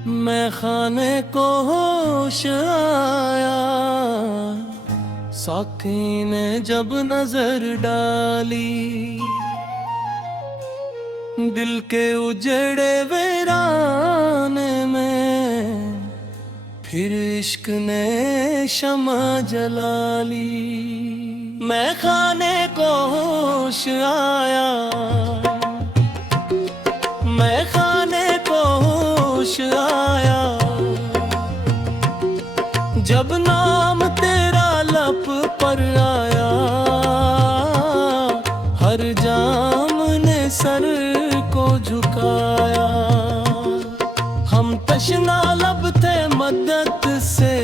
मैं खाने को होश आया, साकी ने जब नजर डाली, दिल के उजड़े वीराने में फिर इश्क ने शमा जला ली। मैं खाने को होश आया, मैं खाने को होश आया, जब नाम तेरा लब पर आया। हर जाम ने सर को झुकाया, हम तशना लब थे मदद से,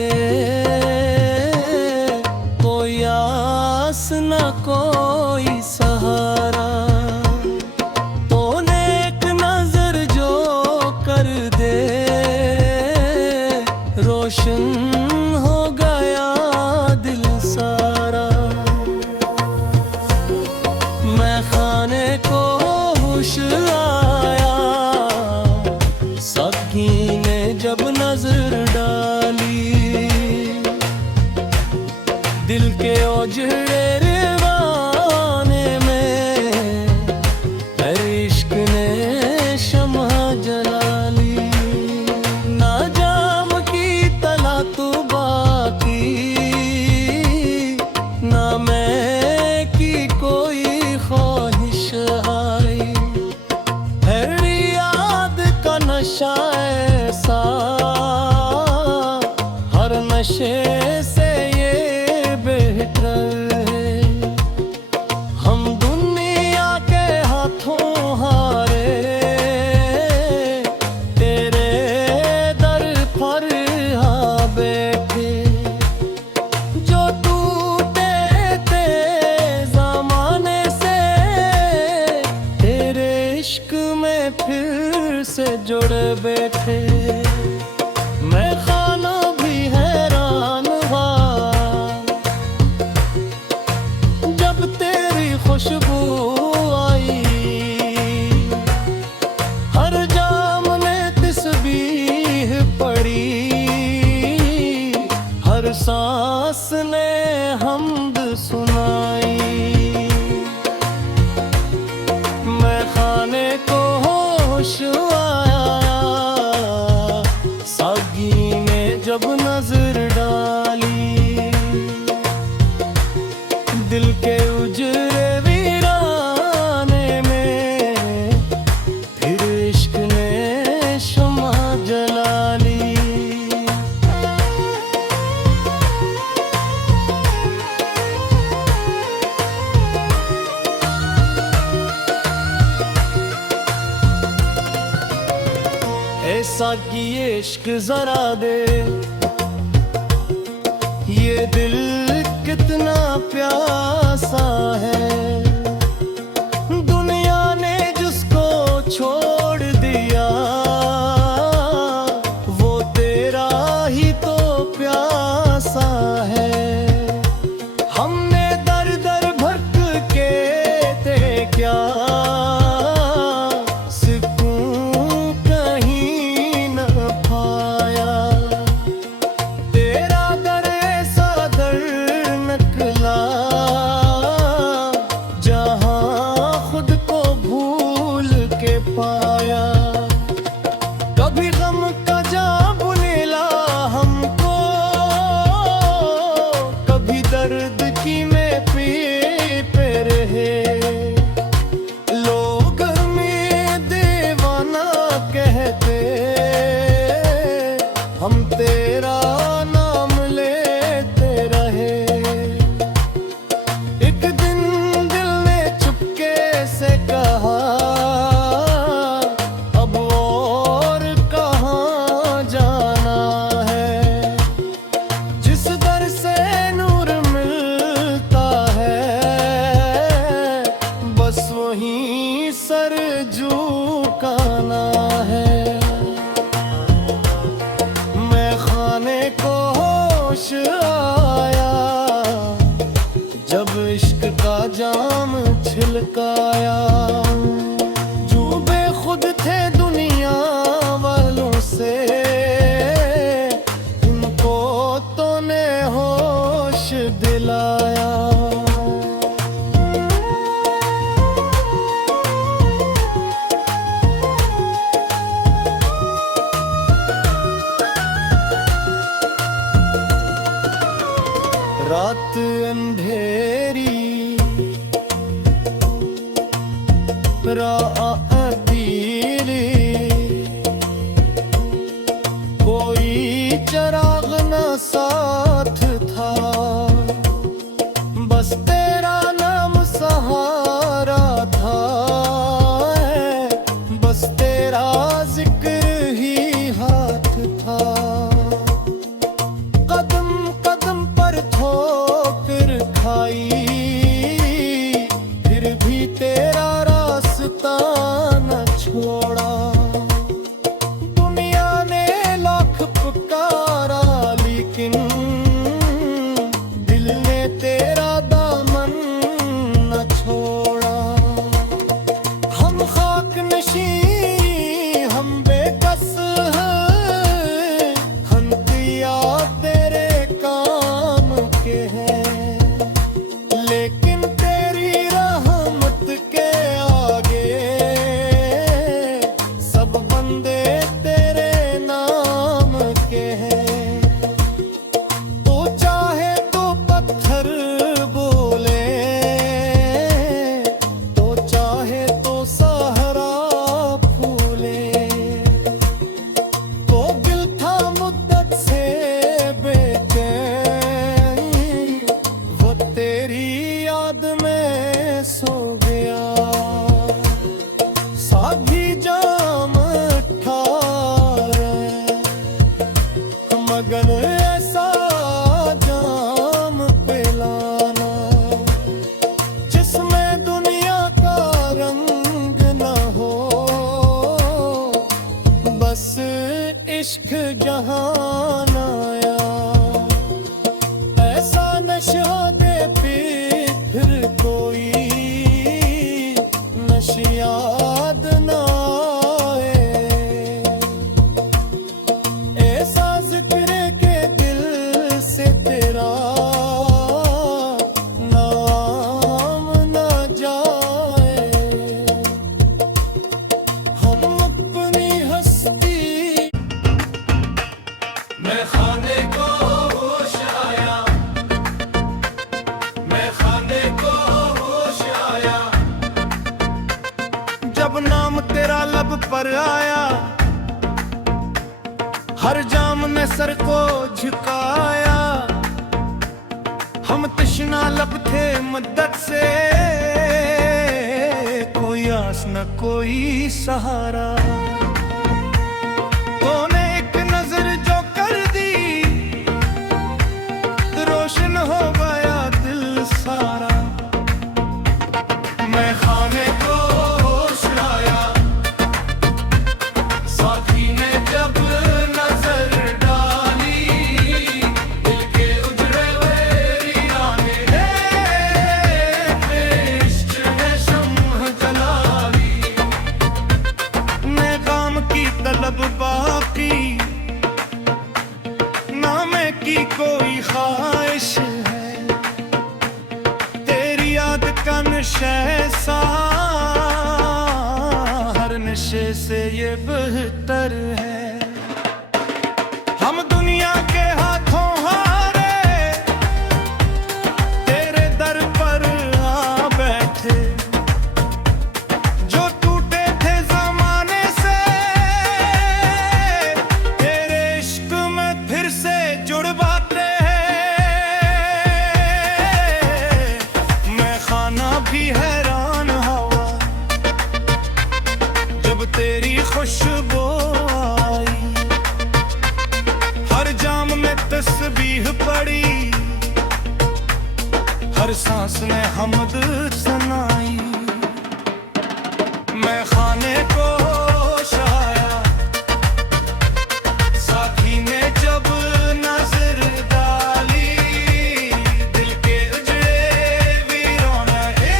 कोई आस न कोई सहारा। रोशन हो गया दिल सारा। मैं खाने को होश आया, साकी ने जब नजर डाली, दिल के उजड़े रवाने में हर इश्क ने शमा जला ली। तू बाकी ना मैं की कोई ख्वाहिश आई, हर याद का नशा ऐसा, हर नशे से ये बेहतर है। हम दुनिया के हाथों हारे, तेरे दर पर बैठे, जो टूटे थे ज़माने से, तेरे इश्क में फिर से जुड़ बैठे। मैं खाना भी हैरान हुआ जब तेरी खुशबू आई, हर जाम ने तस्बीह पढ़ी, हर सांस ने हम्द सुनाई। मैं खाने को होश आया, साकी ने जब नजर डाली, दिल के उजड़े वीराने में फिर इश्क ने शमा जला ली। साकी ये इश्क जरा दे, ये दिल कितना प्यासा है। दुनिया ने जिसको छोड़ दिया, वो तेरा ही तो प्यासा है। हमने दर दर भटक के थे क्या, पाया कभी गम का जाम बुलेला हमको, कभी दर्द की मैं पी पे रहे। लोग हमें दीवाना कहते, हम तेरा नाम लेते रहे। एक दिन दिल ने चुपके से कहा, वहीं सर झुकाना है। मैं रहा अतीरी, कोई चराग न साथ था, बस तेरा नाम सहारा था, बस तेरा जिक्र ही हाथ था। कदम कदम पर ठोकर खाई, फिर भी तेरा रास्ता न छोड़ा। दुनिया ने लाख पुकारा, लेकिन दिल ने तेरा दामन न छोड़ा। हम खाक नशी, हम बेकस हैं, हम दिया तेरे काम के हैं, लेकिन तेरी रहमत के आगे सब बंदे तेरे नाम के हैं। तू चाहे तो पत्थर बोले, तो चाहे तो सहरा फूले। तो दिल था मुद्दत से बेचैन, वो तेरी याद में सो गया। साधी जाम ठारे, मगन ऐसा जाम पिलाना, जिसमें दुनिया का रंग न हो, बस इश्क जहान आया। ऐसा नशा दे फिर कोई नशा याद न आए। ऐसा जिक्र के दिल से तेरा नाम न जाए। हम अपनी हस्ती मैं खाने को होश आया, मैं खाने को होश आया। जब नाम तेरा लब पर आया, हर जाम में सर को झुकाया। हम तश्ना लब थे मदद से, कोई आस न कोई सहारा। तूने एक नजर जो कर दी, रोशन हो गया दिल सारा। मैं खाने को होश आया, साथी ने जब नजर डाली, दिल के उजड़े वीराने, इश्क ने शम्ह जला ली। ने काम की तलब बाकी, नामे की कोई ख्वाहिश है, तेरी याद का नशा ऐसा, हर नशे से ये बेहतर है। हम दुनिया के हाथों हारे, तेरे दर पर आ बैठे। जो टूटे थे जमाने से, तेरे इश्क में फिर से जुड़ बाते हैं। मैं खाना भी हैरान हुआ जब तेरी खुशबू आई। हर जाम में तस्बीह पड़ी, हर सांस ने हमद सुनाई। मैं खाने को होश आया, साथी ने जब नजर डाली, दिल के उजड़े वीराने,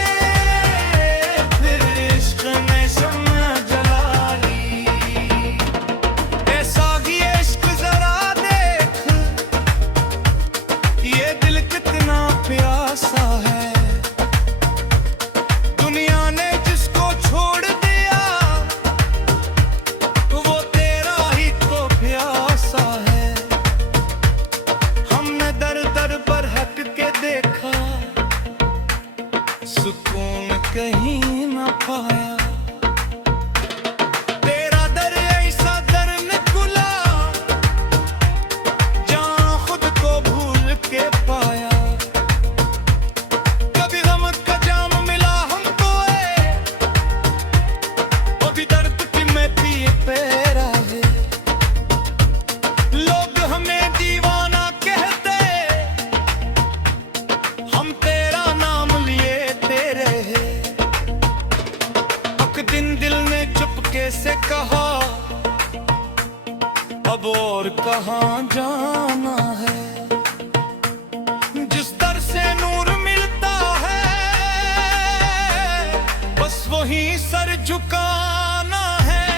फिर इश्क ने शम्ह जला ली। ऐसा ही इश्क जरा देख, ये दिल कितना प्यासा है। अब और कहाँ जाना है। जिस दर से नूर मिलता है बस वही सर झुकाना है।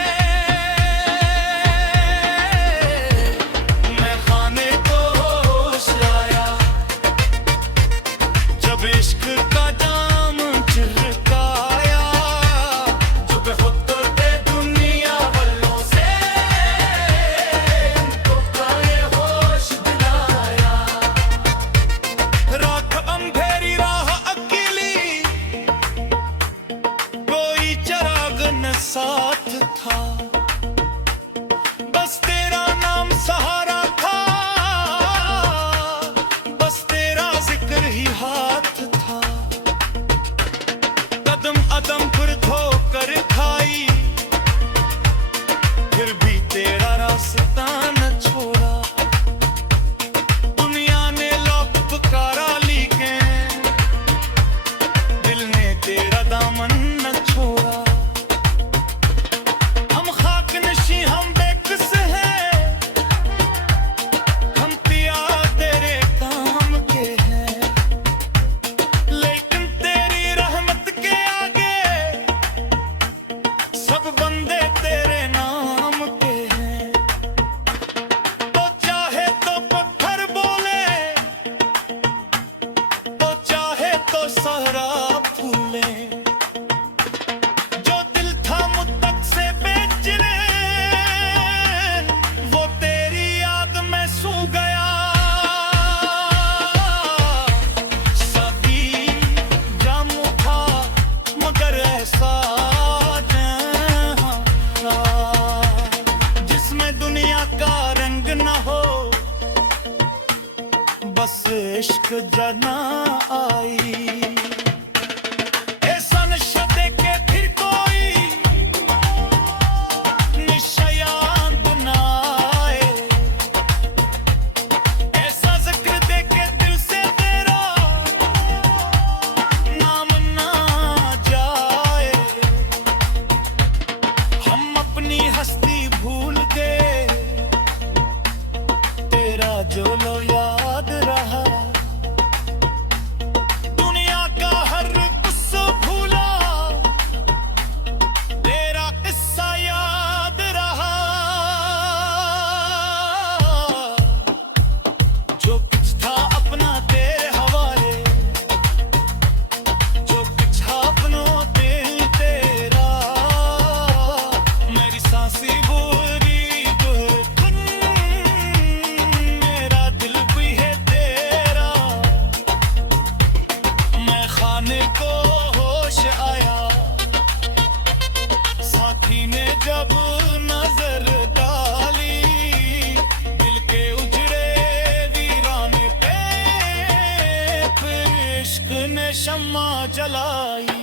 मैं खाने को होश आया जब इश्क का जाम चिरकाया। जो बेखुद दुनिया वालों से उनको खाए होश दिलाया। राख अंधेरी राह अकेली कोई चिराग न साथ था। बस तेरा नाम सहारा था, बस तेरा जिक्र ही हाथ था। कदम अदम फिर धोकर खाई फिर भी तेरा रास्ता न छोड़ा। दुनिया ने लौट पुकारा लेकिन दिल ने तेरा दामन न छोड़ा। हम खाक नशी हम बेकस हैं, हम पिया तेरे काम के हैं। लेकिन तेरी रहमत के आगे सब बंदे तेरे नाम के हैं। तो चाहे तो पत्थर बोले, तो चाहे तो सहरा फूले। जो दिल था मुद्दत से बेचने वो तेरी याद में सू गया। साथी जामू था मगर ऐसा जहां था जिसमें दुनिया का रंग न हो। बस इश्क जना आई। ऐसा नशा देके फिर कोई निशायान बनाए। ऐसा जिक्र देके दिल से तेरा नाम ना जाए। हम अपनी हस्ती भूल गए, तेरा जो लो याद रहा। दुनिया का हर किस्सा भूला, तेरा किस्सा याद रहा। जो कुछ था अपना तेरे हवाले, जो कुछ था अपनों दिल तेरा। मेरी सांसें बुरी गुलशन, मेरा दिल भी है तेरा। मैं खाने को होश आया साथी ने जब नजर डाली। दिल के उजड़े वीराने पे फिर इश्क ने शम्मा जलाई।